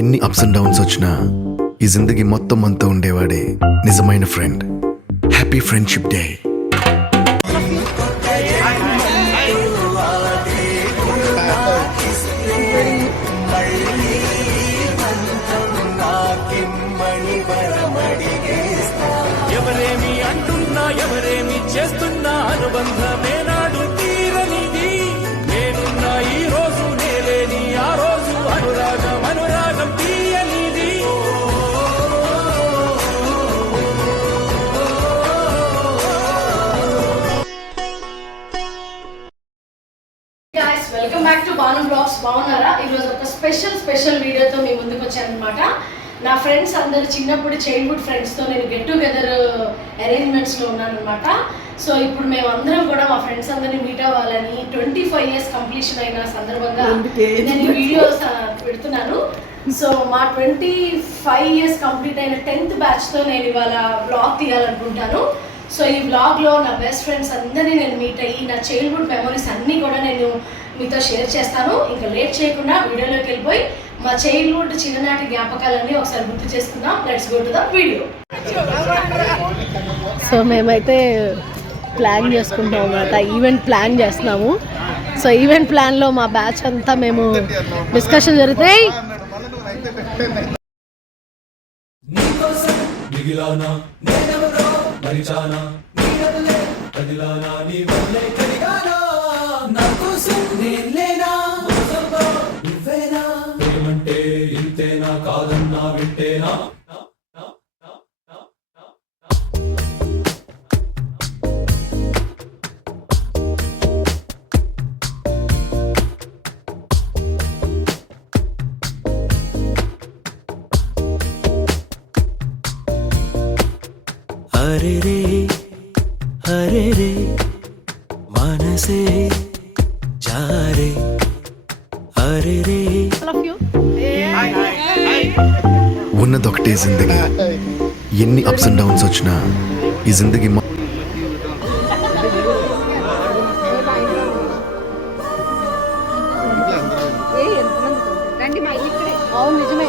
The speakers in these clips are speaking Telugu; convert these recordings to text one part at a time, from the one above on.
ఎన్ని అప్స్ అండ్ డౌన్స్ వచ్చినా ఈ జిందగీ మొత్తం అంతా ఉండేవాడే నిజమైన ఫ్రెండ్. Happy friendship day. ఎవరేమి అంటున్నా ఎవరేమి చేస్తున్నా అనుబంధమే నాడు తీరనిది. నేనున్నా ఈ రోజు నేలేని ఆ రోజు అనురాగం అనురాగం తీయనిది. Welcome back to Banu blogs. బాగున్నారా? ఈరోజు ఒక స్పెషల్ వీడియోతో మీ ముందుకు వచ్చాను అనమాట. నా ఫ్రెండ్స్ అందరు చిన్నప్పుడు చైల్డ్హుడ్ ఫ్రెండ్స్తో నేను గెట్ టుగెదర్ అరేంజ్మెంట్స్లో ఉన్నాను అనమాట. సో ఇప్పుడు మేము అందరం కూడా మా ఫ్రెండ్స్ అందరినీ మీట్ అవ్వాలని 25 years కంప్లీషన్ అయిన సందర్భంగా నేను ఈ వీడియోస్ పెడుతున్నాను. సో మా 25 years కంప్లీట్ అయిన 10th బ్యాచ్తో నేను ఇవాళ బ్లాగ్ తీయాలనుకుంటాను. సో ఈ బ్లాగ్లో నా బెస్ట్ ఫ్రెండ్స్ అందరినీ నేను మీట్ అయ్యి నా చైల్డ్హుడ్ మెమరీస్ అన్నీ కూడా నేను మీతో షేర్ చేస్తాను. ఇంకా లేట్ చేయకుండా వీడియోలోకి వెళ్ళిపోయి మా చైల్డ్హుడ్ చిన్ననాటి జ్ఞాపకాలన్నీ ఒకసారి గుర్తు చేసుకుందాం. Let's go to the video. So మేమైతే ప్లాన్ చేసుకుంటాం అన్నమాట, ఈవెంట్ ప్లాన్ చేస్తున్నాము. సో ఈవెంట్ ప్లాన్లో మా బ్యాచ్ అంతా మేము డిస్కషన్ జరుగుతాయి. ఏమంటే ఇంతేనా కాదన్నా వింటేనా. హరే రే మనసే జారే హరే రే. ఉన్నదొకటే జిందగీ. ఎన్ని అప్స్ అండ్ డౌన్స్ వచ్చినా ఈ జిందగీ అవును నిజమే.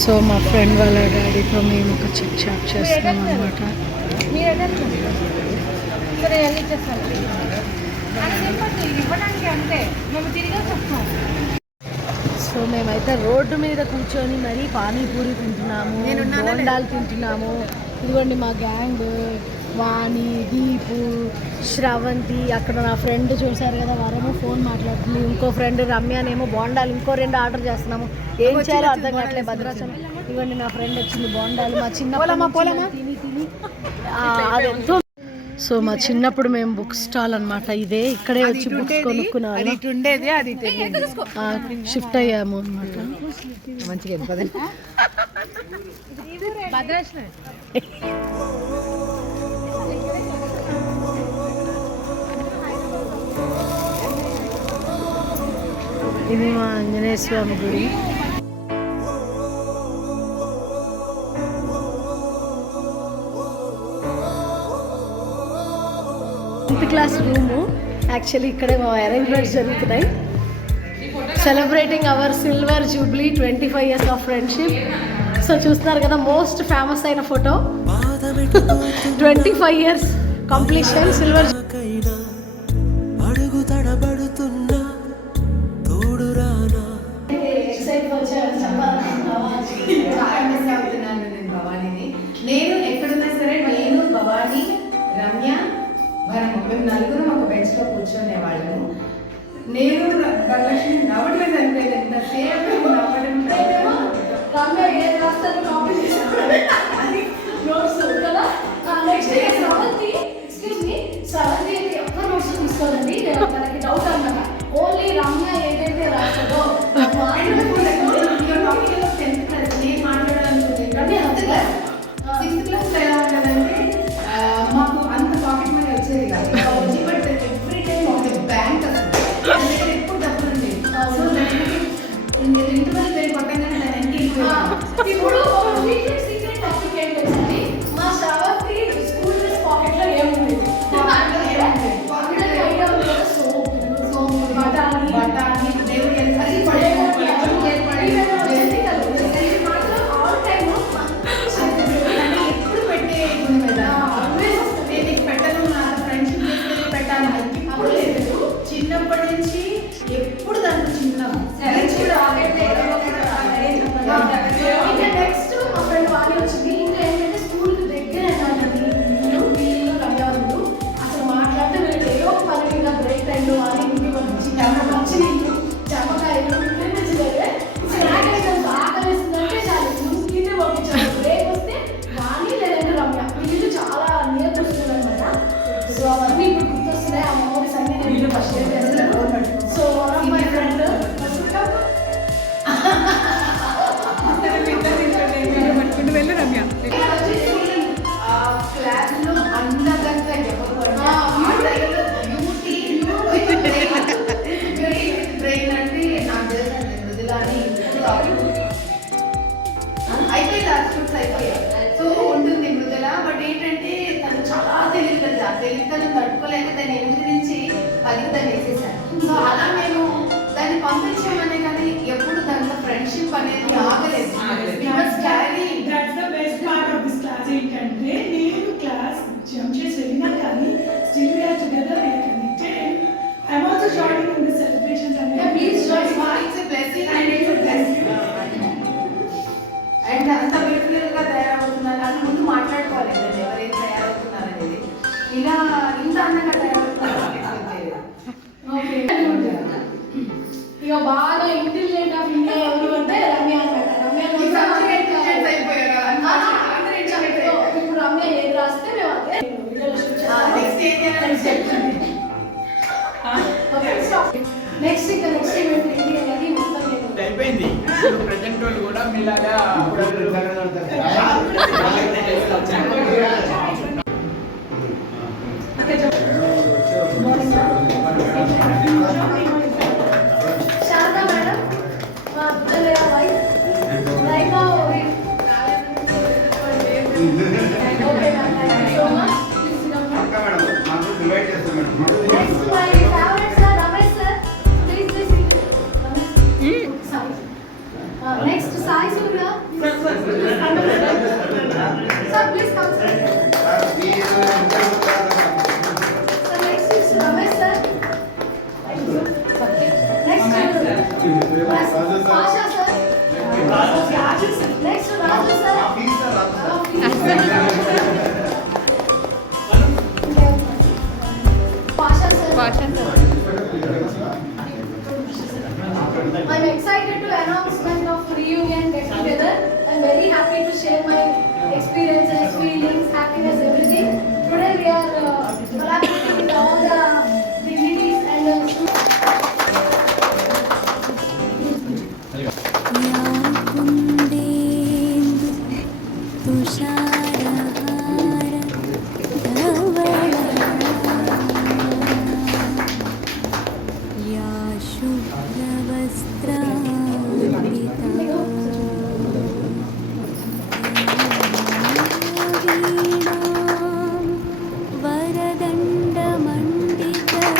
సో మా ఫ్రెండ్ వాళ్ళ డాడీతో మేము ఒక చిట్ చాట్ చేస్తున్నాం అనమాట. సో మేమైతే రోడ్డు మీద కూర్చొని మరీ పానీపూరి తింటున్నాము, బోండాలు తింటున్నాము. ఇదిగోండి మా గ్యాంగ్, వాణి, దీపు, శ్రవంతి, అక్కడ నా ఫ్రెండ్ చూశారు కదా వరము ఫోన్ మాట్లాడుతుంది, ఇంకో ఫ్రెండ్ రమ్యనేమో బోండాలు, ఇంకో 2 ఆర్డర్ చేస్తున్నాము. ఏం చేయాలో అర్థం కావట్లేదు. భద్రాచలం ఇవ్వండి నా ఫ్రెండ్ వచ్చింది బోండాలు. మా చిన్న తిని అదెంతో. సో మా చిన్నప్పుడు మేము బుక్ స్టాల్ అనమాట ఇదే, ఇక్కడే వచ్చి బుక్స్ కొనుక్కున్నాము. షిఫ్ట్ అయ్యాము అనమాట. ఇది మా ఆంజనేయ స్వామి గుడి. 10th class room. యాక్చువల్లీ ఇక్కడే మా అరేంజ్మెంట్స్ జరుగుతున్నాయి. Celebrating our silver Jubilee 25 years of friendship. So చూస్తున్నారు కదా మోస్ట్ ఫేమస్ అయిన ఫోటో 25 years కంప్లీషన్ సిల్వర్. నేను ఎక్కడున్నా సరే నేను భవాని రమ్య మేము నలుగురం ఒక బెంచ్ లో కూర్చునేవాళ్ళము. నేను వరలక్ష్మి నవ్వట్లేదు అనిపోయింది. ఎంతసేపు నవ్వడం తీసుకోదండి. తనకి డౌట్ అన్నమాట. ఓన్లీ రమ్య ఏదైతే రాస్తుందో నేను మాట్లాడాలనుకుంటే రమ్య 6th క్లాస్ ఎలా ఉంటుందంటే మాకు అంత పాకెట్ మనీ వచ్చేది కాదు. బట్ ఎవ్రీ టైం ఒక బ్యాంక్ అసలు ఎప్పుడు డబ్బులు ఉండేవి. సో ఇంటర్వెల్ పేరు కొట్టగానే దాని ఇప్పుడు జంప్ చేసి వెళ్ళినా కానీ still we are together, we are connected, and I'm also joining in the celebrations and Yeah, please join. It's a blessing and it's a blessing. And అంత బ్యూటిఫుల్ గా తయారవుతున్నారు. అసలు ముందు మాట్లాడుకోవాలి కదండి ఎవరైతే తయారవుతున్నారు అనేది. ఇలా ఇంత అందంగా తయారవుతున్నారు. ఓకే ఇక బాగా ఇంటెలిజెంట్ ఆఫ్ ఇండియా ఎవరు అంటే రమ్య అనమాట. రమ్య అయిపోయారు. ఇప్పుడు రమ్య ఏది రాస్తే మేము అదే వీడియోలో షూట్ నెక్స్ట్ ఏం చేయాలని చెప్తుంది. నెక్స్ట్ ఇంకా నెక్స్ట్ ఈవెంట్ ఏంటి అనేది మొత్తం నేను అయిపోయింది. ప్రజెంట్ వాళ్ళు కూడా మీలాగా శారదా మేడం మా అత్తయ్య wife right now okay ma'am thank you so much please SIT down next my favourite sir Ramesh sir please SIT Ramesh sir next Sai Surya sir please come sir So next is Ramesh sir. Next Pasha sir. Next Raju sir. Pasha sir. I'm excited to announcement of reunion get together. I'm very happy to share my experiences, feelings, happiness, everything. Today we are collaborating with all the dignities and కుందేందు తుషారహార ధవళ యా శుభ్రవస్త్రాన్వితా వీణాం వరదండమండితకరా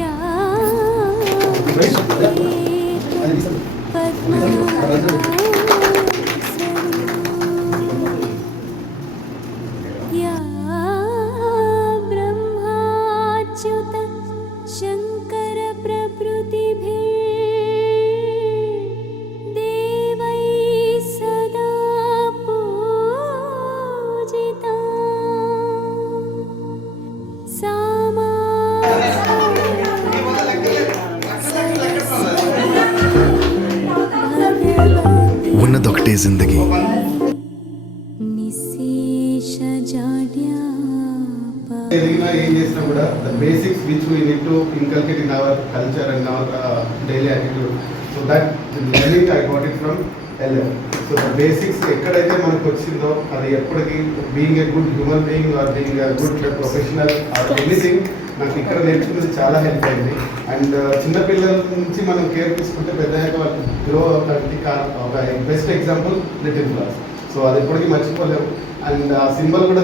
యా या ब्रह्माच्युत शङ्कर प्रभृतिभिः देवैः सदा पूजिता सा ఉన్నదొకటే జిందగీ. ఎదిగినా ఏం చేసినా కూడా the basics which we need to inculcate in our culture and our daily attitude. So that learning I got it from LM. So the basics ఎక్కడైతే మనకు వచ్చిందో అది ఎప్పటికీ being a good human being or being a good professional or anything నాకు ఇక్కడ నేర్చుకున్నది చాలా హెల్ప్ అయింది. అండ్ చిన్నపిల్లల నుంచి మనం కేర్ తీసుకుంటే పెద్ద వాళ్ళకి గ్రో అవుతానికి ఒక best example little flowers. So అది ఎప్పటికీ మర్చిపోలేము. అండ్ ఆ సింబల్ కూడా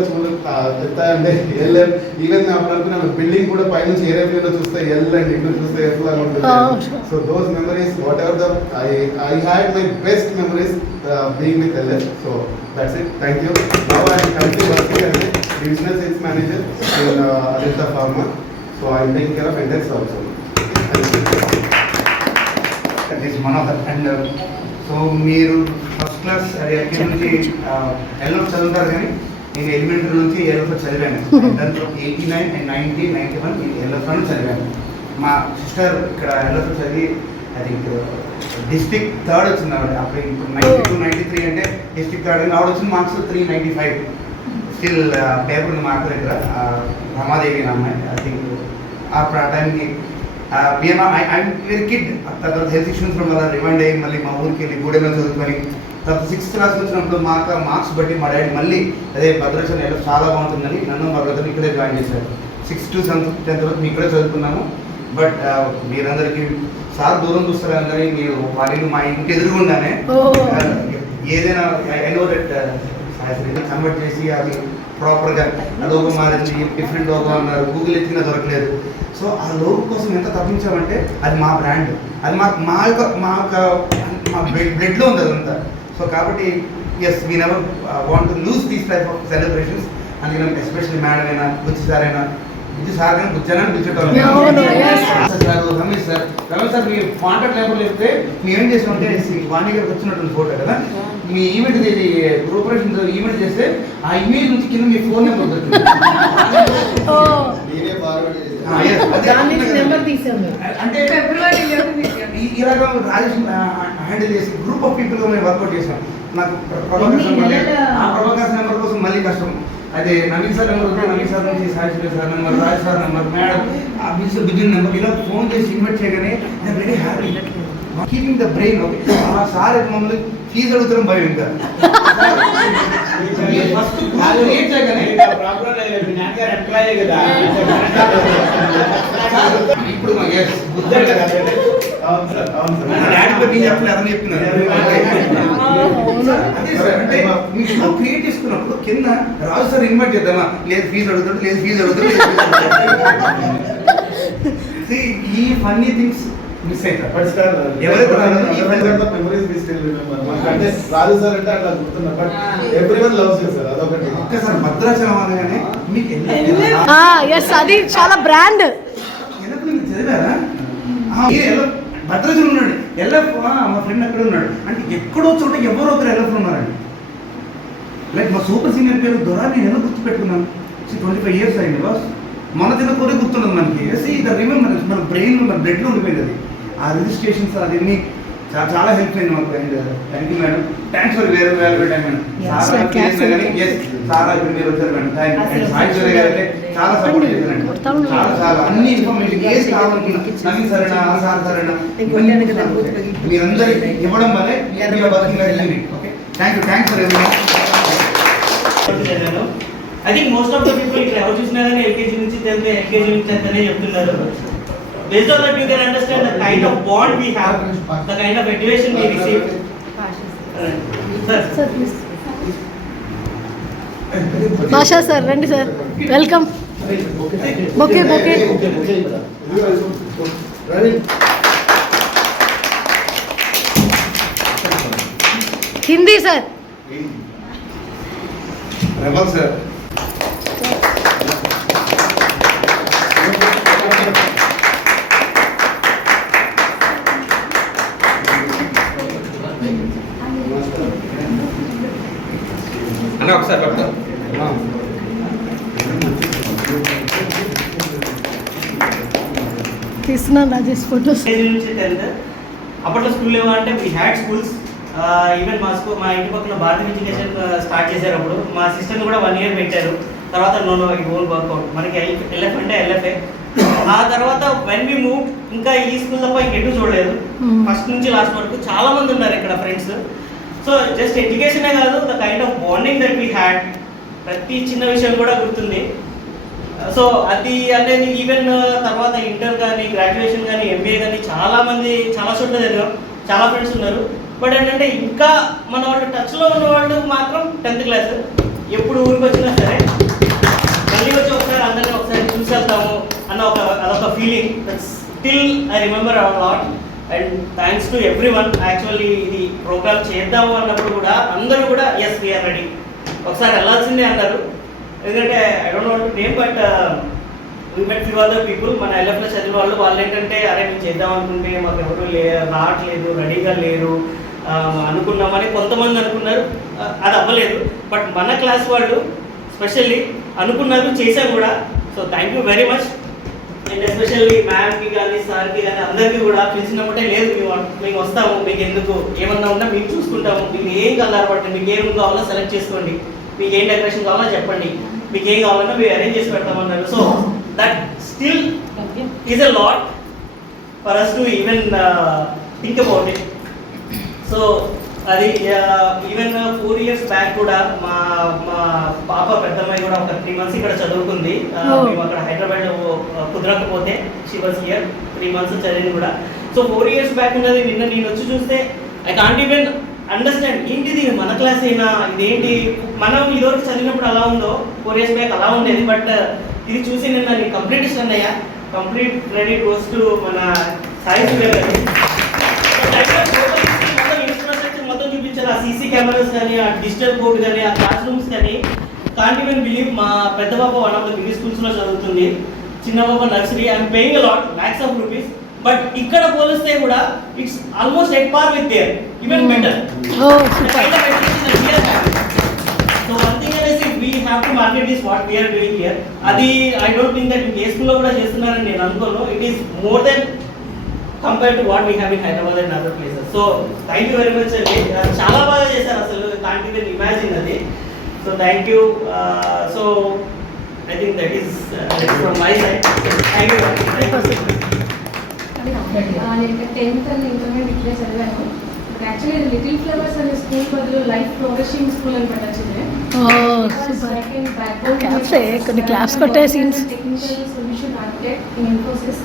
ఎంత అంటే ఎల్ ఈవెన్ అప్పుడు అనుకున్న బిల్డింగ్ కూడా పైనుంచి ఏరేపిలో చూస్తే ఎల్ అండ్ ఇటు చూస్తే ఎస్ లాగా ఉంటుంది. So those memories whatever the I had my best memories being with LS. So that's it. Thank you. Now I am currently working as a divisional sales manager in Aditya Pharma. So I am taking care of Index also. That is Manohar. And so మీరు ఫస్ట్ క్లాస్ అది ఎల్కేజీ నుంచి ఎల్లో చదువుతారు కానీ నేను ఎలిమెంటరీ నుంచి ఎల్లో చదివాను. దాంట్లో 89 and 90, 91 నేను ఎల్లోతో చదివాను. మా సిస్టర్ ఇక్కడ ఎల్లోతో చదివి అది డిస్ట్రిక్ట్ థర్డ్ వచ్చింది ఆవిడ. అప్పుడు ఇప్పుడు 92, 93 అంటే డిస్ట్రిక్ట్ థర్డ్ అని ఆవిడ వచ్చిన మార్క్స్ 395. స్టిల్ పేపర్ ఉంది మా అక్క దగ్గర, రమాదేవి నా అమ్మాయి. ఐ థింక్ అప్పుడు ఆ టైంకి ఐఎమ్ వెరీ కిడ్. తర్వాత హెల్త్ ఇష్యూస్ వల్ల రిమైండ్ అయ్యి మళ్ళీ మా ఊరికి వెళ్ళి గూడెలో చదువుకొని తర్వాత 6th క్లాస్ వచ్చినప్పుడు మా అక్క మార్క్స్ బట్టి మా డాడీ మళ్ళీ అదే భద్రాచలం ఎలా చాలా బాగుంటుందని నన్ను మా బ్రదర్ని ఇక్కడే జాయిన్ చేశారు. 6th to 10th వరకు మీ ఇక్కడే చదువుకున్నాము. బట్ మీరందరికీ సార్ దూరం చూస్తారు కానీ మీరు వారిని మా ఇంటి ఎదురుగుండానే ఏదైనా ఐ నో దట్ కన్వర్ట్ చేసి అది ప్రాపర్గా లోగో మారింది, డిఫరెంట్ లోగో అన్నారు, గూగుల్ ఎత్తినా దొరకలేదు. సో ఆ లోగో కోసం ఎంత తప్పించామంటే అది మా బ్రాండ్, అది మా బ్లడ్లో ఉంది అదంతా. సో కాబట్టి yes we never want to lose these type of celebrations. అందుకని ఎస్పెషల్లీ మేడం అయినా బుజ్జి సార్ అయినా బుజ్జి సార్ కానీ బుజ్జనని పిలిచేటోళ్ళు రమేష్ సార్ మీ కాంటాక్ట్ లేకుండా చెప్తే మేము ఏం చేసామంటే వాణి గారికి వచ్చినటువంటి ఫోటో కదా, మీ ఈవెంట్ ప్రిపరేషన్ ఈవెంట్ చేస్తే ఆ ఇమేజ్ నుంచి కింద మీ ఫోన్ నెంబర్ దొరికింది. నెంబర్ తీసాము అంటే ఫిబ్రవరి ఇలాగ రాజేష్ హ్యాండిల్ చేసి గ్రూప్ ఆఫ్ పీపుల్ మేము వర్కౌట్ చేసాం. నాకు ప్రభాకర్ నెంబర్ కోసం మళ్ళీ కష్టం. అదే నవీన్ సార్ నెంబర్ ఉంటే నవీన్ సార్ నుంచి Sai sir number, Raj sir number, madam బిజిన్ నెంబర్ ఇలా ఫోన్ చేసి ఇన్వైట్ చేయగానే I'm very happy keeping the brain. Okay ఆ సార్ మమ్మల్ని ఫీజు అడుగుతాం భయం ఇంకా ఫస్ట్ క్రియేట్ చేయగానే ఇప్పుడు క్రియేట్ చేసుకున్నప్పుడు కింద రాజు సార్ ఇన్వైట్ చేద్దామా, లేదు ఫీజు అడుగుతాడు, లేదు ఫీజు అడుగుతాడు. ఈ ఫన్నీ థింగ్స్ మిస్ అవుతారు. ఎవరైతే రాజు సార్ అంటే అట్లా గుర్తున్నా, but everyone loves you sir. అదొకటి. ఒక్కసారి భద్రాచలం అనగానే మీకు ఎస్ అది చాలా బ్రాండ్. మీరు చదివారా? భద్రాచలం ఉన్నాడు ఎల్ఎఫ్, మా ఫ్రెండ్ అక్కడ ఉన్నాడు అంటే ఎక్కడో చోట ఎవరో ఒకరు ఎల్ఎఫ్ ఉన్నారండి. లైక్ మా సూపర్ సీనియర్ పేరు దొరా, నేను ఎలా గుర్తుపెట్టుకున్నాను 25 years అయింది బాస్. మన తిన్న కోరే గుర్తుండదు మనకి. ఇది రిమెంబర్ మన బ్రెయిన్ మన బ్లడ్లో ఉండిపోయింది అది. ఆ రిజిస్ట్రేషన్స్ అదన్నీ చాలా హెల్ప్ అయింది మాకు. Thank you madam, thanks for వేరే వాల్యుబుల్ టైం మేడం. చాలా ఇప్పుడు మీరు వచ్చారు మేడం, థ్యాంక్ యూ. సాయి సూర్య గారు అయితే చాలా సపోర్ట్ చేశారండి, చాలా అన్ని ఇన్ఫర్మేషన్ ఏది కావాలనుకున్నా నవీన్ సరేనా ఆ సార్ సరేనా మీరందరూ ఇవ్వడం వల్లే okay. Thank you for everyone. I think most of the people ఇక్కడ ఎవరు చూసినా కానీ ఎల్కేజీ నుంచి 10th, ఎల్కేజీ నుంచి 10th అనే చెప్తున్నారు. Based on that, you can understand the kind of bond we have, the kind of education we receive. Sir, please. భాషా సార్ రండి sir, welcome. Bouquet Hindi sir. Rebel sir అన్న ఒకసారి చెప్తాను. తీస్తున్నాను రాజేష్ ఫోటోస్. నుంచి 10th అప్పట్లో స్కూల్ ఏమంటే వీ హ్యాడ్ స్కూల్స్. ఈవెన్ మా ఇంటి పక్కన భారతీయ ఎడ్యుకేషన్ స్టార్ట్ చేశారు. అప్పుడు మా సిస్టర్ని కూడా 1 year పెట్టారు. తర్వాత నో ఇట్ ఓన్ వర్క్అవుట్. మనకి ఎల్ఎఫ్ అంటే ఎల్ఎఫ్ఏ. ఆ తర్వాత వెన్ వి మూవ్ ఇంకా ఈ స్కూల్ తప్ప ఇంకెటు చూడలేదు. ఫస్ట్ నుంచి లాస్ట్ వరకు చాలా మంది ఉన్నారు ఇక్కడ ఫ్రెండ్స్. సో జస్ట్ ఎడ్యుకేషనే కాదు, the kind of bonding that we had, ప్రతి చిన్న విషయం కూడా గుర్తుంది. సో అది అనేది ఈవెన్ తర్వాత ఇంటర్ కానీ గ్రాడ్యుయేషన్ కానీ ఎంబీఏ కానీ చాలామంది చాలా చోట్ల చదివాం, చాలా ఫ్రెండ్స్ ఉన్నారు. బట్ ఏంటంటే ఇంకా మన వాళ్ళు టచ్లో ఉన్న వాళ్ళు మాత్రం 10th క్లాస్. ఎప్పుడు ఊరికి వచ్చినా సరే మళ్ళీ వచ్చి ఒకసారి అందరినీ ఒకసారి చూసి వెళ్తాము అన్న అదొక feeling. Still I remember our lot. And thanks to every one. Actually ఇది ప్రోగ్రామ్ చేద్దాము అన్నప్పుడు కూడా అందరూ కూడా ఎస్ వీఆర్ రెడీ, ఒకసారి వెళ్ళాల్సిందే అన్నారు. ఎందుకంటే I don't want to name but we met few other people. మన ఎల్ఎఫ్లో చదివిన వాళ్ళు ఏంటంటే అరే మేము చేద్దాం అనుకుంటే మాకు ఎవరు రావట్లేదు, రెడీగా లేరు అనుకున్నామని కొంతమంది అనుకున్నారు. అది అవ్వలేదు. బట్ మన క్లాస్ వాళ్ళు స్పెషల్లీ అనుకున్నారు, చేశాం కూడా. So thank you very much. And especially మ్యామ్కి కానీ సార్కి కానీ అందరికీ కూడా పిలిచినప్పుడే లేదు మేము వస్తాము, మీకు ఎందుకు ఏమన్నా ఉన్నా మేము చూసుకుంటాము, మీకు ఏం కలర్పడండి, మీకు ఏం కావాలో సెలెక్ట్ చేసుకోండి, మీకు ఏం డెకరేషన్ కావాలో చెప్పండి, మీకు ఏం కావాలన్నా మేము అరేంజ్ చేసి పెడతామన్నారు. So that still is a lot for us to even think about it. So అది ఈవెన్ 4 years బ్యాక్ కూడా మా పాప పెద్దమ్మాయి కూడా ఒక 3 months ఇక్కడ చదువుకుంది. మేము అక్కడ హైదరాబాద్లో కుదరకపోతే షీ వాజ్ హియర్ 3 months చదివింది కూడా. సో 4 years బ్యాక్ ఉన్నది నిన్న నేను వచ్చి చూస్తే ఐ కాంట్ ఈవెన్ అండర్స్టాండ్ ఏంటిది మన క్లాస్ అయినా ఇదేంటి, మనం ఇదివరకు చదివినప్పుడు అలా ఉందో 4 years బ్యాక్ అలా ఉండేది. బట్ ఇది చూసి నిన్న నేను కంప్లీట్ ఇష్టం అయ్యా. కంప్లీట్ క్రెడిట్ గోస్ టు మన సాయి సూర్య గారు. మొత్తం చూపించారు. ఆ సీసీ కెమెరాస్ కానీ ఆ డిజిటల్ బోర్డ్ కానీ ఆ క్లాస్ రూమ్స్ కానీ కాంట్ ఈవెన్ బిలీవ్ మా పెద్ద పాప వన్ ఆఫ్ ద బిగ్గెస్ట్ స్కూల్స్లో చదువుతుంది, చిన్న పాప nursery. I'm paying lot lakhs of rupees, but ఇక్కడ పోలిస్తే కూడా it's almost at par with there, even better. So one thing అనేసి we have to market this what we're doing here. అది I don't think that a స్కూల్లో కూడా చేస్తున్నారని నేను అనుకోను. It is more than compare to what we have in Hyderabad and other places. So thank you very much అండి, చాలా బాగా చేశారు అసలు, కాంట్ ఈవెన్ ఇమాజిన్ అది. So thank you. So I think that is from my side. Thank you. నేను 10th అండ్ ఇంటర్మీడియట్ ఇట్లే చదివాను. యాక్చువల్లీ లిటిల్ ఫ్లవర్స్ అనే స్కూల్ బదులు లైఫ్ ఫ్లోరిషింగ్ స్కూల్ అని పెట్టచ్చింది. కొన్ని క్లాప్స్ కొట్టే scenes. Technical solution architect in Infosys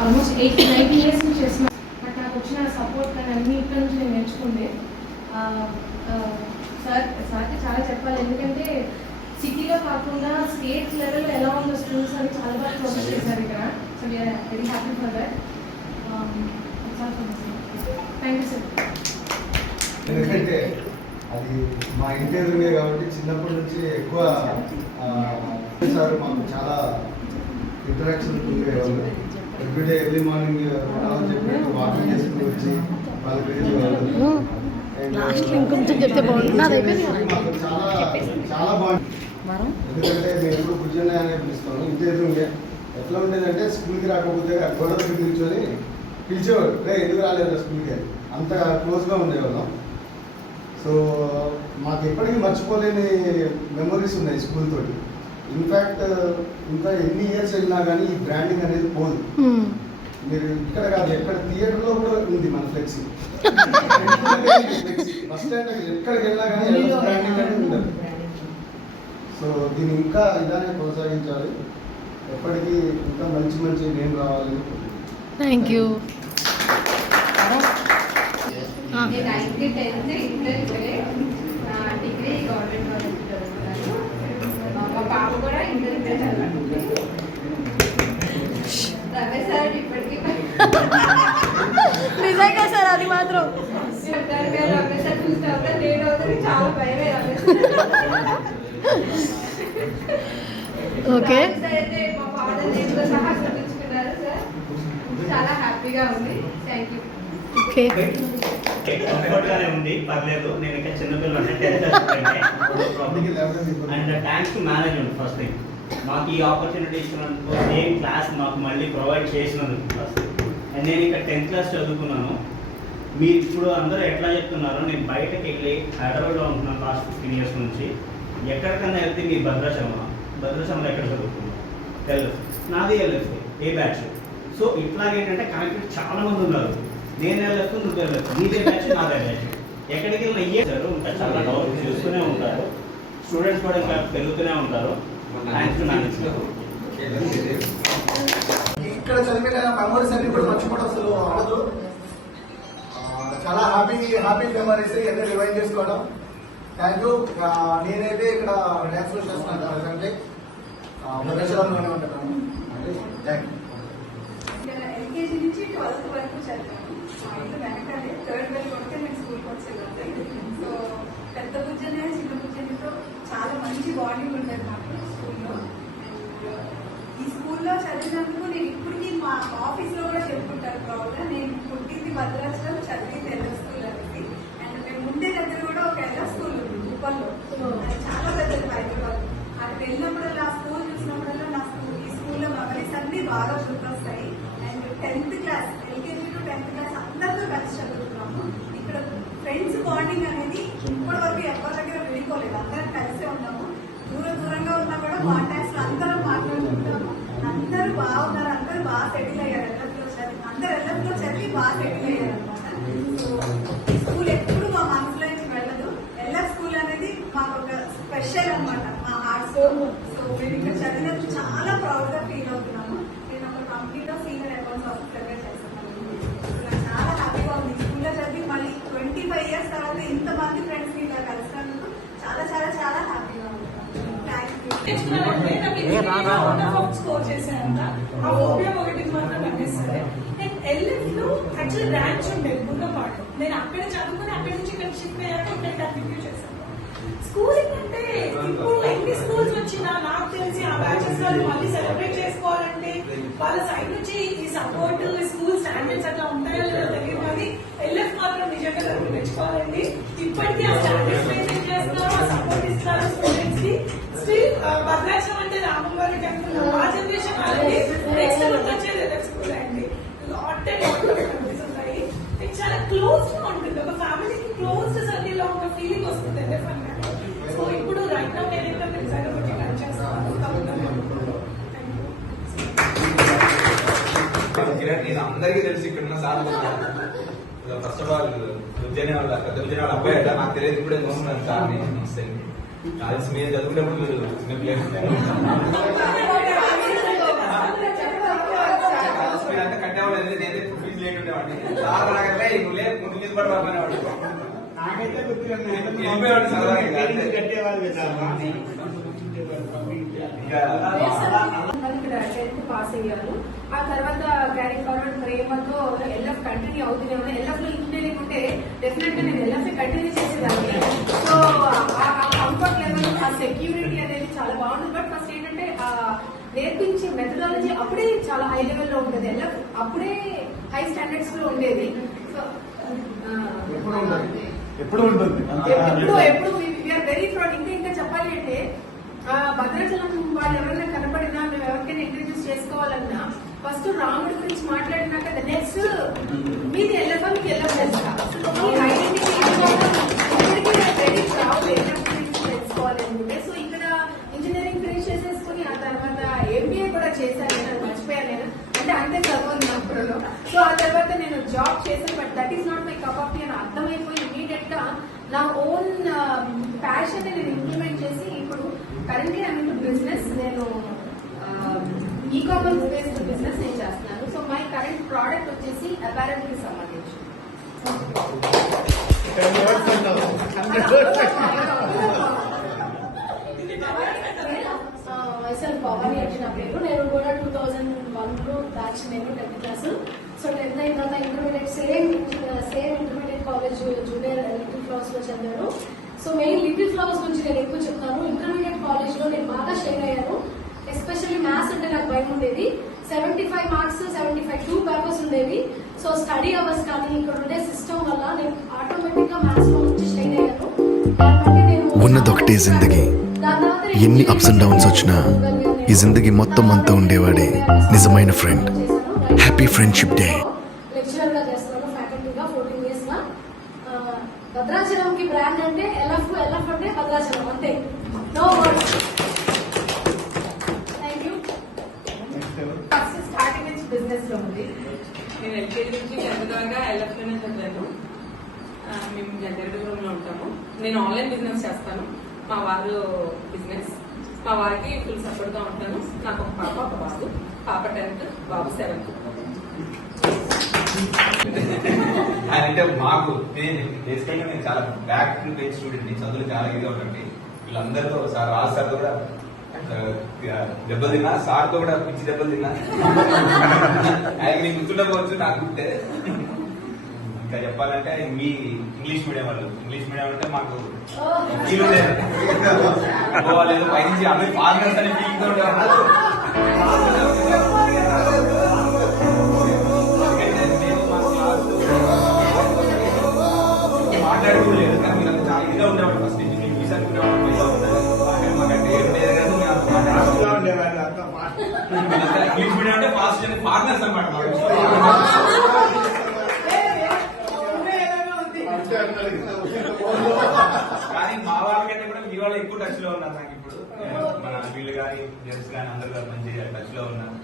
almost 8-9 years నుంచి చేస్తున్నాను. బట్ నాకు వచ్చిన సపోర్ట్ కానీ అన్ని ఇక్కడ నుంచి నేను నేర్చుకుంది. సార్కి చాలా చెప్పాలి, ఎందుకంటే సిటీలో కాకుండా స్టేట్ లెవెల్లో ఎలా ఉందో స్కూల్స్ అని చాలా బాగా ప్రొవైడ్ చేశారు ఇక్కడ. So we are very happy for that. Thank you sir. ఎందుకంటే అది మా ఇంటి ఎదురుగే కాబట్టి చిన్నప్పటి నుంచి ఎక్కువ సార్ మాకు చాలా ఇంటరాక్షన్ ఉండేవాళ్ళు. ఎవ్రీడే ఎర్లీ మార్నింగ్ చెప్పినట్టు వాకింగ్ చేసుకుని వచ్చి వాళ్ళకి ఇంకొంచెం చెప్తే బాగుంటుంది. అది అయిపోయింది. మాకు చాలా చాలా బాగుంది. ఎందుకంటే మేము ఎప్పుడు కూర్చొని అని పిలుస్తాను. ఇంటి ఎదురుగే ఎట్లా ఉండేదంటే స్కూల్కి రాకపోతే గోడ దగ్గర కూర్చొని పిలిచేవాడు, రే ఎందుకు రాలేదు స్కూల్కి, అంత క్లోజ్గా ఉండేవాళ్ళం. సో మాకు ఎప్పటికీ మర్చిపోలేని మెమొరీస్ ఉన్నాయి స్కూల్ తోటి. ఇన్ఫ్యాక్ట్ ఇంకా ఎన్ని ఇయర్స్ వెళ్ళినా కానీ ఈ బ్రాండింగ్ అనేది పోదు. మీరు ఇక్కడ కాదు, ఎక్కడ థియేటర్లో కూడా ఉంది మన ఫ్లెక్సీ. బస్ స్టాండ్ ఎక్కడికి వెళ్ళినా కానీ బ్రాండింగ్ అనేది ఉండదు. సో దీన్ని ఇంకా ఇలానే కొనసాగించాలి, ఎప్పటికీ ఇంకా మంచి మంచి నేమ్ రావాలి. Thank you. నేను 9th 10th ఇంటర్ ఇక్కడే, డిగ్రీ గవర్నమెంట్ కాలేజ్ చదువుకున్నాను. మా పాప కూడా ఇంటర్ ఇక్కడే చదువుకుంటుంది. రమే సార్ ఇప్పటికీ నిజంగా సార్ అది మాత్రం రమే సార్ చూస్తే అవుతా లేట్ అవుతుంది, చాలా భయమే రమే ఓకే. సార్ అయితే మా ఫాదర్ నేమ్తో సహా గుర్తుంచుకున్నారు సార్. చాలా హ్యాపీగా ఉంది. Thank you. ఓకే. కంఫర్ట్ గానే ఉంది, పర్లేదు. నేను ఇంకా చిన్నపిల్లలు అంటే 10th and thanks to management first thing, మాకు ఈ ఆపర్చునిటీ ఇచ్చినందుకు, సేమ్ క్లాస్ మాకు మళ్ళీ ప్రొవైడ్ చేసినందుకు ఫస్ట్. అండ్ నేను ఇక్కడ 10th క్లాస్ చదువుకున్నాను. మీరు ఇప్పుడు అందరూ ఎట్లా చెప్తున్నారో, నేను బయటకు వెళ్ళి హైదరాబాద్లో ఉంటున్నాను లాస్ట్ 15 years నుంచి. ఎక్కడికన్నా వెళ్తే మీ భద్రాచలంలో ఎక్కడ చదువుకున్నాను ఎల్ఎఫ్, నాది ఎల్ఎఫ్ ఏ బ్యాచ్. సో ఇట్లాగేంటంటే కనెక్టెడ్ చాలా మంది ఉన్నారు. నేను వెళ్ళొచ్చు, నువ్వు వెళ్ళొచ్చు, నీదే బ్యాచ్ నాదే బ్యాచ్. ఎక్కడికి వెళ్ళినా అయ్యేసారు ఇంకా చాలా డెవలప్ చేస్తూనే ఉంటారు. స్టూడెంట్స్ కూడా ఇంకా పెరుగుతూనే ఉంటారు. Thanks to management. ఇక్కడ చదివిన మెమరీస్ అన్ని కూడా మర్చిపోవడం అసలు అవ్వదు. చాలా హ్యాపీ మెమరీస్ ఇవన్నీ రివైండ్ చేసుకోవడం. Thank you. నేనైతే ఇక్కడ డ్యాన్స్ చేస్తున్నాను ప్రజెంట్లీ ప్రదర్శనలోనే ఉంటున్నాను. Thank you. ఎల్కేజీ నుంచి 12th వరకు చదివాను. మా ఇంట్లో వెనకాలే 3rd బెల్ కొడితే నేను స్కూల్కి వచ్చేదాన్ని. సో పెద్ద బుజ్జనే చిన్న బుజ్జనితో చాలా మంచి బాండింగ్ ఉండేది నాకు స్కూల్లో. ఈ స్కూల్లో చదివినందుకు నేను ఇప్పటికీ మా ఆఫీస్లో కూడా చెప్పుకుంటారు ప్రాబ్లం. నేను పుట్టింది భద్రాచలం, చదివింది ఎల్ఎఫ్ స్కూల్ అనేది. అండ్ మేము ఉండే దగ్గర కూడా ఒక ఎల్ఎఫ్ స్కూల్ ఉంది ఉప్పల్లో. అది చాలా పెద్దది హైదరాబాద్. అక్కడ వెళ్ళినప్పుడల్లా ఆ స్కూల్ చూసినప్పుడల్లా నా స్కూల్ ఈ స్కూల్లో మెమరీస్ అన్ని బాగా గుర్తొస్తాయి. 10th class, LKG to 10th class అందరితో కలిసి చదువుతున్నాము. ఇక్కడ ఫ్రెండ్స్ బాండింగ్ అనేది ఇప్పటి వరకు ఎవరి దగ్గర విడిపోలేదు. అందరం కలిసే ఉన్నాము. దూరంగా ఉన్నా కూడా కాంటాక్ట్స్ లో అందరం మాట్లాడుకుంటాము. అందరూ బాగున్నారు, అందరూ బాగా సెటిల్ అయ్యారు. అందరూ ఎల్ఎఫ్లో చదివి బాగా సెటిల్ అయ్యారు అనమాట. సో స్కూల్ ఎప్పుడు మా మనసులో నుంచి వెళ్ళదు. ఎల్ఎఫ్ స్కూల్ అనేది మాకు ఒక స్పెషల్ అనమాట, మా హార్ట్. సో మేము ఇక్కడ చదివినప్పుడు చాలా ప్రౌడ్ గా ఫీల్ అవుతున్నాము. నేను ఒక కంపెనీలో సీనియర్ అకౌంట్స్ ఆఫీసర్గా చేస్తున్నాను. నాకు చాలా హ్యాపీగా ఉంది. స్కూల్లో చదివి మళ్ళీ 25 years తర్వాత ఇంతమంది ఫ్రెండ్స్ ఇలా కలిసినందుకు చాలా చాలా చాలా హ్యాపీగా ఉంది. Thank you. స్కోర్ చేశానంట ఆ ఓపియం ఒకటి మాత్రం అనిపిస్తుంది. అండ్ ఎల్ఎఫ్ లో యాక్చువల్లీ బ్రాంచ్ ఉండేది గుండపాటు. నేను అక్కడ చదువుకుని అక్కడి నుంచి ఇక్కడ షిఫ్ట్ అయ్యాక ఇక్కడ కంటిన్యూ చేశాను. స్కూలింగ్ అంటే ఇప్పుడు ఎన్ని స్కూల్స్ వచ్చినా నాకు తెలిసి ఆ బ్యాచెస్ వాళ్ళు మళ్ళీ సెలబ్రేట్ చేసుకోవాలంటే వాళ్ళ సైడ్ నుంచి ఈ సపోర్ట్ స్కూల్ స్టాండర్డ్స్ అట్లా ఉంటాయో లేదో తెలియదు, కానీ ఎల్ఎఫ్ మాత్రం నిజంగా దాన్ని మెచ్చుకోవాలండి. ఇప్పటికీ ఆ స్టాండర్డ్స్ మెయింటైన్ చేస్తున్నారు, ఆ సపోర్ట్ ఇస్తున్నారు స్టూడెంట్స్ కి. స్టిల్ భద్రాచలం అంటే రామవారి టెంపుల్ ఆ జనరేషన్ అలాగే నెక్స్ట్ వచ్చేది ఎల్ఎఫ్ స్కూల్ అండి. Lot and lot of memories ఉంటాయి. చాలా క్లోజ్ గా ఉంటుంది, ఒక ఫ్యామిలీకి క్లోజ్ సర్కిల్ లో ఒక ఫీలింగ్ వస్తుంది ఎల్ఎఫ్ అన్నమాట. సో ఇప్పుడు రైట్ నౌ నేను ఇంకా ప్రిన్సైడ్ ఒకటి రన్ చేస్తాను. నేను అందరికీ తెలిసి ఇక్కడ ఉన్న సార్ ఫస్ట్ ఆఫ్ ఆల్ విజయనే వాళ్ళ అబ్బాయి అట్లా నాకు తెలియదు, ఇప్పుడే చూస్తున్నాను సార్ నమస్తే. కలిసి మీరు చదువుకునేప్పుడు మీరు అంతా కట్టేవాళ్ళు, నేనైతే ఫీజు లేని ఉండేవాడిని. సార్ రాగలే నువ్వు లేదు ముందు మీద పడవాలనేవాడు. నాకైతే వెళ్ళిపోయేవాడు టెన్త్ పాస్ అయ్యాను. ఆ తర్వాత క్యారీ ఫార్వర్డ్ ప్రేమతో ఎల్ఎఫ్ కంటిన్యూ అవుతూనే ఉన్నాయి. ఎల్ఎఫ్ లో ఇంజనీరింగ్ ఉంటే డెఫినెట్ గా నేను ఎల్ఎఫ్ కంటిన్యూ చేసేదాన్ని. సో ఆ కంఫర్ట్ లెవెల్, ఆ సెక్యూరిటీ అనేది చాలా బాగుంటుంది. బట్ ఫస్ట్ ఏంటంటే నేర్పించే మెథడాలజీ అప్పుడే చాలా హై లెవెల్ లో ఉంటుంది. ఎల్ఎఫ్ అప్పుడే హై స్టాండర్డ్స్ లో ఉండేది. సో ఎప్పుడు ఉంటుంది ఎప్పుడు వీఆర్ వెరీ ప్రౌడ్. ఇంకా చెప్పాలి అంటే భద్రాచలం వాళ్ళు ఎవరైనా కనపడినా, మేము ఎవరికైనా ఇంట్రడ్యూస్ చేసుకోవాలన్నా ఫస్ట్ రాముడి గురించి మాట్లాడినాక నెక్స్ట్ మీది ఎల్లఫా, మీకు ఎల్లఫ్ తెలుసా, మీ ఐడెంటిటీ వెరీ ప్రౌడ్ ఎల్లఫ్ గురించి తెలుసుకోవాలనుకుంటే. సో ఇక్కడ ఇంజనీరింగ్ ఫినిష్ చేసేసుకుని ఆ తర్వాత ఎంబీఏ కూడా చేశాను. నేను మర్చిపోయాను, నేను అంటే అంతే చదవదు అప్పుడులో. సో ఆ తర్వాత నేను జాబ్ చేశాను. But that is not my cup of tea అని అర్థమైపోయి ఇమీడియట్ గా నా ఓన్ ప్యాషన్ నేను ఇంప్లిమెంట్ చేసి ఇప్పుడు కరెంట్లీ ఐ మీన్ బిజినెస్, నేను ఈ-కామర్స్ బేస్డ్ బిజినెస్ నేను చేస్తున్నాను. సో మై కరెంట్ ప్రోడక్ట్ వచ్చేసి అపారెల్ కి సంబంధించి. మైసెల్ఫ్ భవాని అంటే నా పేరు. నేను కూడా 2001 బ్యాచ్, నేను 10th క్లాస్. సో 10th అయిన తర్వాత intermediate same intermediate college junior little flowers లో చదివాను. సో మెయిన్ లిటిల్ ఫ్లవర్స్ గురించి నేను ఎక్కువ చెప్తాను. ఇంటర్మీడియట్ కాలేజ్ లో నేను బాగా షైన్ అయ్యాను. ఎస్పెషల్లీ మ్యాథ్స్ అంటే నాకు భయం ఉండేది. 75 మార్క్స్ 75 2 పేపర్స్ ఉండేవి. సో స్టడీ అవర్స్ కానీ ఇక్కడ ఉండే సిస్టమ్ వల్ల నేను ఆటోమేటిక్ గా మ్యాథ్స్ లో నుంచి షైన్ అయ్యాను. ఉన్నదొకటే జిందగీ, ఎన్ని అప్స్ అండ్ డౌన్స్ వచ్చినా ఈ జిందగీ మొత్తం అంతా ఉండేవాడే నిజమైన friend. Happy friendship day. Lecturer గా చేస్తాను, ఫ్యాకల్టీగా 14 years గా. భద్రాచలం కి బ్రాండ్ అంటే ఎల్ఎఫ్ అంటే భద్రాచలం అంతే. No words. Thank you. First starting నుంచి బిజినెస్ లో ఉంది. నేను ఎల్కేజీ నుంచి 10th దాకా ఎల్ఎఫ్ లోనే చదివాను. మేము జగ్గరగూడెంలో ఉంటాము. నేను ఆన్లైన్ బిజినెస్ చేస్తాను. మా వారు బిజినెస్, మా వారికి ఫుల్ సపోర్ట్ గా ఉంటాను. నాకు ఒక పాప, ఒక బాబు. పాప 10th, బాబు 7th. అంటే మాకు బేసికల్గా నేను చాలా బ్యాక్ టు పేజ్ స్టూడెంట్, చదువులు చాలా ఇదిగా ఉంటుంది. వీళ్ళందరితో సార్ రాజు సార్తో కూడా దెబ్బలు తిన్నా, సార్తో కూడా పిచ్చి దెబ్బలు తిన్నా. ఆయన నీకు గుర్తుండకపోవచ్చు, నాకు గుర్తే. ఇంకా చెప్పాలంటే మీ ఇంగ్లీష్ మీడియం వాళ్ళు, ఇంగ్లీష్ మీడియం అంటే మాకు ఫీల్ ఉండేది. లేదు పైనుంచి అందరూ ఫారినర్స్ అని ఫీలింగ్ ఉండేవాళ్ళు. మాట్లాడుకోలేదు, కానీ మీరు అంతా చాలా ఇదిగా ఉండేవాళ్ళు. ఫస్ట్ నుంచి ఇంగ్లీష్ అనుకునేవాళ్ళు, పైసా ఉండేది. మాకంటే ఏం లేదు కానీ ఇంగ్లీష్ మీడియం అంటే ఫాస్ట్ ఫారినర్స్ అనమాట. కానీ మా వాళ్ళకంటే కూడా మీ వాళ్ళు ఎక్కువ టచ్ లో ఉన్నారు నాకు ఇప్పుడు. మన వీళ్ళు కానీ జెంట్స్ కానీ అందరు మంచి టచ్ లో ఉన్నారు.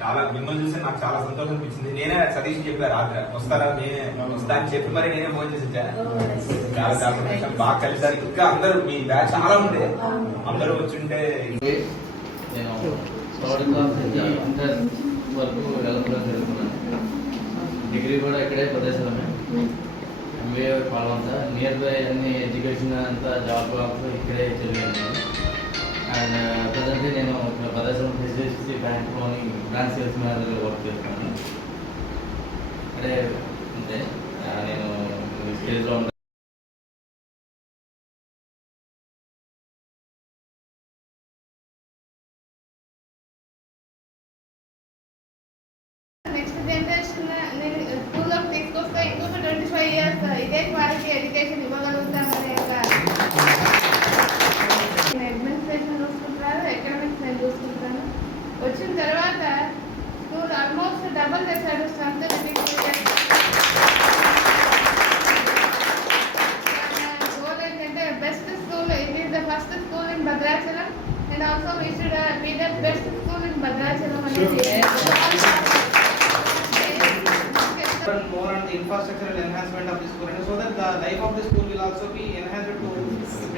చాలా మిమ్మల్ని చూస్తే నాకు చాలా సంతోషం అనిపించింది. నేనే సతీష్ చెప్పాను రాత్రి వస్తారా, నేనే వస్తా అని చెప్పి మరి నేనే ఫోన్ చేసి వచ్చా. చాలా చాలా బాగా కలిసారు. ఇంకా అందరూ మీ బ్యాచ్ చాలా ఉండే, అందరూ వచ్చుంటే. నేను ఇంటర్ వరకు వెళ్ళకుండా జరుగుతున్నాను. డిగ్రీ కూడా ఇక్కడే ప్రదేశమే. ఎంబీఏ పాల్గొంటా. నియర్ బై అన్ని ఎడ్యుకేషన్ అంతా జాబ్ ఇక్కడే చదివాను. అండ్ ప్రజెంట్లీ నేను ప్రదేశం హెచ్డిఎఫ్సి బ్యాంక్లోని బ్రాంచ్ సేల్స్ మేనేజర్గా వర్క్ చేస్తున్నాను. అంటే నేను స్టేజ్లో విలేజ్ వాళ్ళకి ఎడ్యుకేషన్ ఇవ్వగలుగుతామనే ఒక అడ్మినిస్ట్రేషన్ చూసుకుంటున్నారు, ఎకనామిక్స్ నేను చూసుకుంటాను. వచ్చిన తర్వాత స్కూల్ ఆల్మోస్ట్ డబల్ చేశాడు స్ట్రెంత్. గోల్ ఏంటంటే best school, it is the first school in Bhadrachalam and also we should be the best school in Bhadrachalam అనేది. More on the infrastructural enhancement of the school, and so that the life of the school will also be enhanced to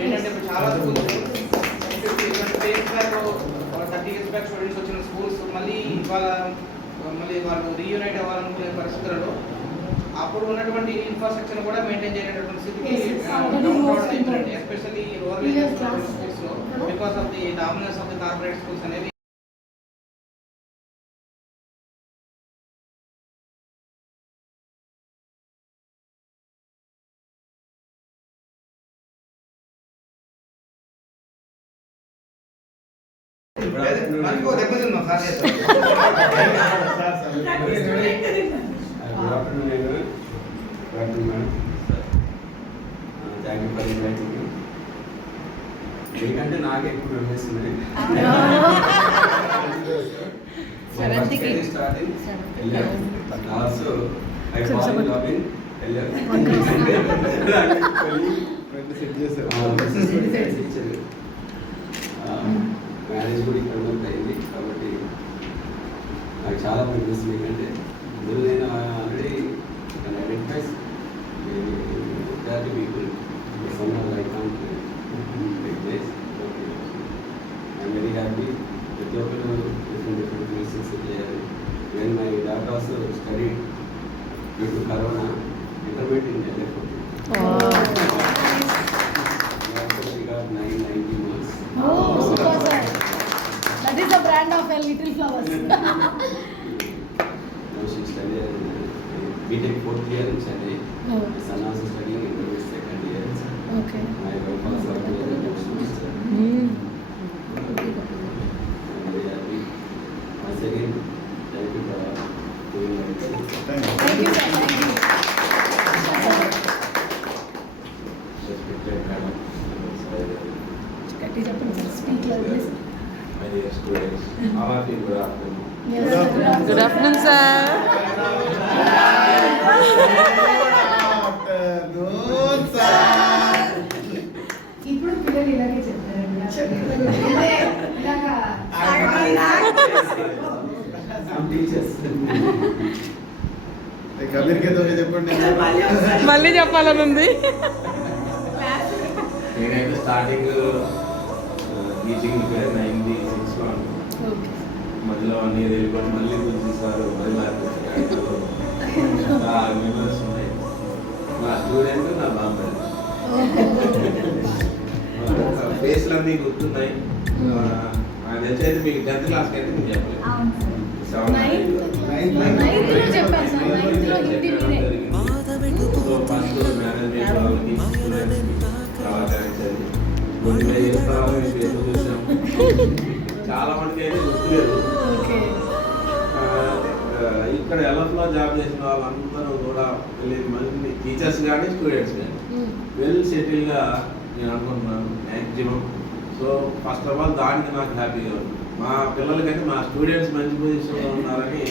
ఏంటంటే ఇప్పుడు చాలా schools 50-20 years back 30 years back students వచ్చిన స్కూల్స్ మళ్ళీ వాళ్ళు రీయూనైట్ అవ్వాలనుకునే పరిస్థితులలో అప్పుడు ఉన్నటువంటి ఇన్ఫ్రాస్ట్రక్చర్ కూడా మెయింటైన్ చేయనటువంటి స్థితికి ఎస్పెషల్లీ రూరల్ ఏరియాస్ స్కూల్స్లో because of the dominance of the corporate schools అనేవి. ఎందుకంటే నాకు ఎక్కువ అనిపిస్తుంది. Also I fall in love in marriage కూడా ఇక్కడ వరకు అయింది కాబట్టి నాకు చాలా అనిపిస్తుంది. ఎందుకంటే ఇందులో నేను already identifies people like I'm very happy. ప్రతి ఒక్కరు different places చేయాలి. When my daughter also studied due to Corona, intermediate in LF. She got 990 marks. Oh, super sir. That is the brand of a Little Flowers. Now she studied BTech 4th year in Chennai. Oh. My son also studying intermediate 2nd year. Okay. My wife also studying next semester. I'm very happy. Once again, thank you for doing my best. Thank you, sir. Thank you. Respected madam, Kati చెప్పండి sir. Speak loudly. my dear students, all of you, good afternoon. Yes, sir. Good afternoon, sir. ఇప్పుడు పిల్లలు ఇలాగే చెప్తారు ఇలాగా Some teachers. కబీర్కే చెప్పండి. మళ్ళీ చెప్పాలని ఉంది. నేనైతే స్టార్టింగ్ టీచింగ్ 96లో మధ్యలో 1 year వెళ్ళిపోయి మళ్ళీ చూపిస్తారు మళ్ళీ మెమరీస్ ఉన్నాయి. మా స్టూడెంట్ నా బాబాయ్ ఫేస్లు అన్నీ గుర్తున్నాయి. నాకు తెలిసి మీకు 10th క్లాస్కి అయితే మీకు చెప్పలేదు. 9th లో చెప్పారు సార్. 9th లో హిందీ మీరే. సో ఫస్ట్ మేనేజ్మెంట్ వాళ్ళకి స్టూడెంట్స్కి చాలా థ్యాంక్స్ అండి. కొన్ని వేల తర్వాత మీకు ఎదురు చూసాం. చాలా మందికి అయితే గుర్తులేదు. ఇక్కడ ఎల్ఎఫ్లో జాబ్ చేసిన వాళ్ళందరూ కూడా మంది టీచర్స్ కానీ స్టూడెంట్స్ కానీ వెల్ సెటిల్గా నేను అనుకుంటున్నాను maximum. So first of all దానికి నాకు హ్యాపీగా ఉంది. మా పిల్లలకైతే మా స్టూడెంట్స్ మంచి పొజిషన్లో ఉన్నారని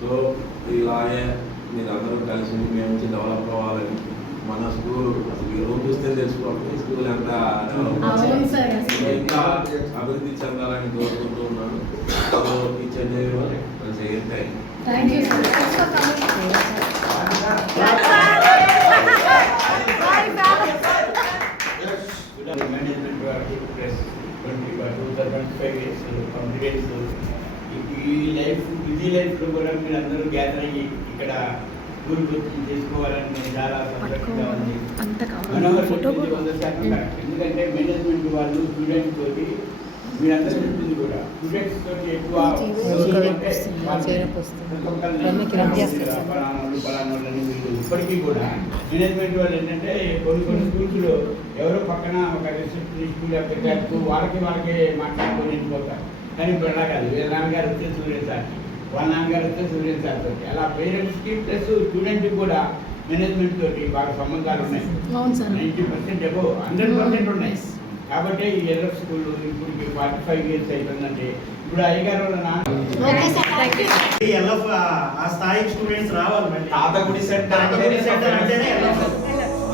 సో ఇలాగే మీరు అందరూ కలిసి మేము వచ్చి డెవలప్ అవ్వాలని మన స్కూల్ అసలు రూమ్ చూస్తే తెలుసుకోవాలి స్కూల్ ఎంత ఇంకా అభివృద్ధి చెందాలని కోరుకుంటూ ఉన్నాను. So teacher thank you sir. Management plus 25 years confidence ఈ లైఫ్ బిజీ లైఫ్లో కూడా మీరు అందరూ గ్యాదర్ అయ్యి ఇక్కడ స్కూల్కి వచ్చి చేసుకోవాలని నేను చాలా సంతోషంగా ఉంది. మనోహర్ 100% ఎందుకంటే మేనేజ్మెంట్ వాళ్ళు స్టూడెంట్స్ తోటి మీరందరూ చెప్పింది కూడా స్టూడెంట్స్ తోటి ఎక్కువ పలానాళ్ళని వీళ్ళు ఇప్పటికీ కూడా మేనేజ్మెంట్ వాళ్ళు ఏంటంటే కొన్ని స్కూల్స్లో ఎవరో పక్కన ఒక రిసెప్షనిస్ట్ పెట్టారు వాళ్ళకే మాట్లాడుకొని వెళ్ళిపోతారు. కానీ ఇప్పుడు అలా కాదు వీళ్ళ నాన్నగారు వచ్చే స్టూడెంట్స్ వాళ్ళ నాన్నగారితో సూర్యన్ సార్ తోటి అలా పేరెంట్స్కి ప్లస్ స్టూడెంట్కి కూడా మేనేజ్మెంట్ తోటి బాగా సంబంధాలు ఉన్నాయి. అవును సార్. 90% అబౌవ్ 100% ఉన్నాయి. కాబట్టి ఈ ఎల్ఎఫ్ స్కూల్ ఇప్పుడు 45 ఇయర్స్ అయిపోయిందంటే ఇప్పుడు అయ్యగారు వాళ్ళ నాన్న ఎల్ఎఫ్ ఆ స్థాయికి స్టూడెంట్స్ రావాలి మళ్ళీ. తాతగుడి సెట్ అంటేనే ఎల్ఎఫ్.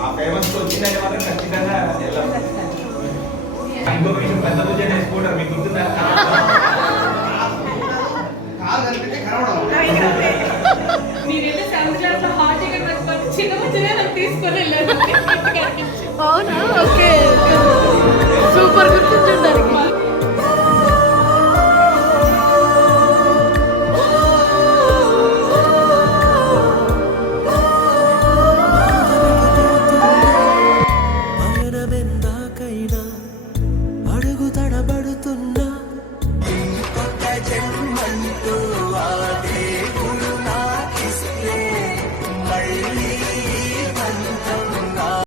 ఆ ఫేమస్ వచ్చిందంటే మాత్రం ఖచ్చితంగా వెళ్ళాలి. ఇంకో విషయం పెద్ద పూజ నేర్చుకుంటారు మీకు గుర్తుందా? కాదంటే కరవడం నేనైతే 7th క్లాస్ లో హార్ట్ టికెట్ పెట్టుకొని చిన్న నాకు తీసుకొని వెళ్ళాను. అవునా? ఓకే. సూపర్ గుర్తుంటారు.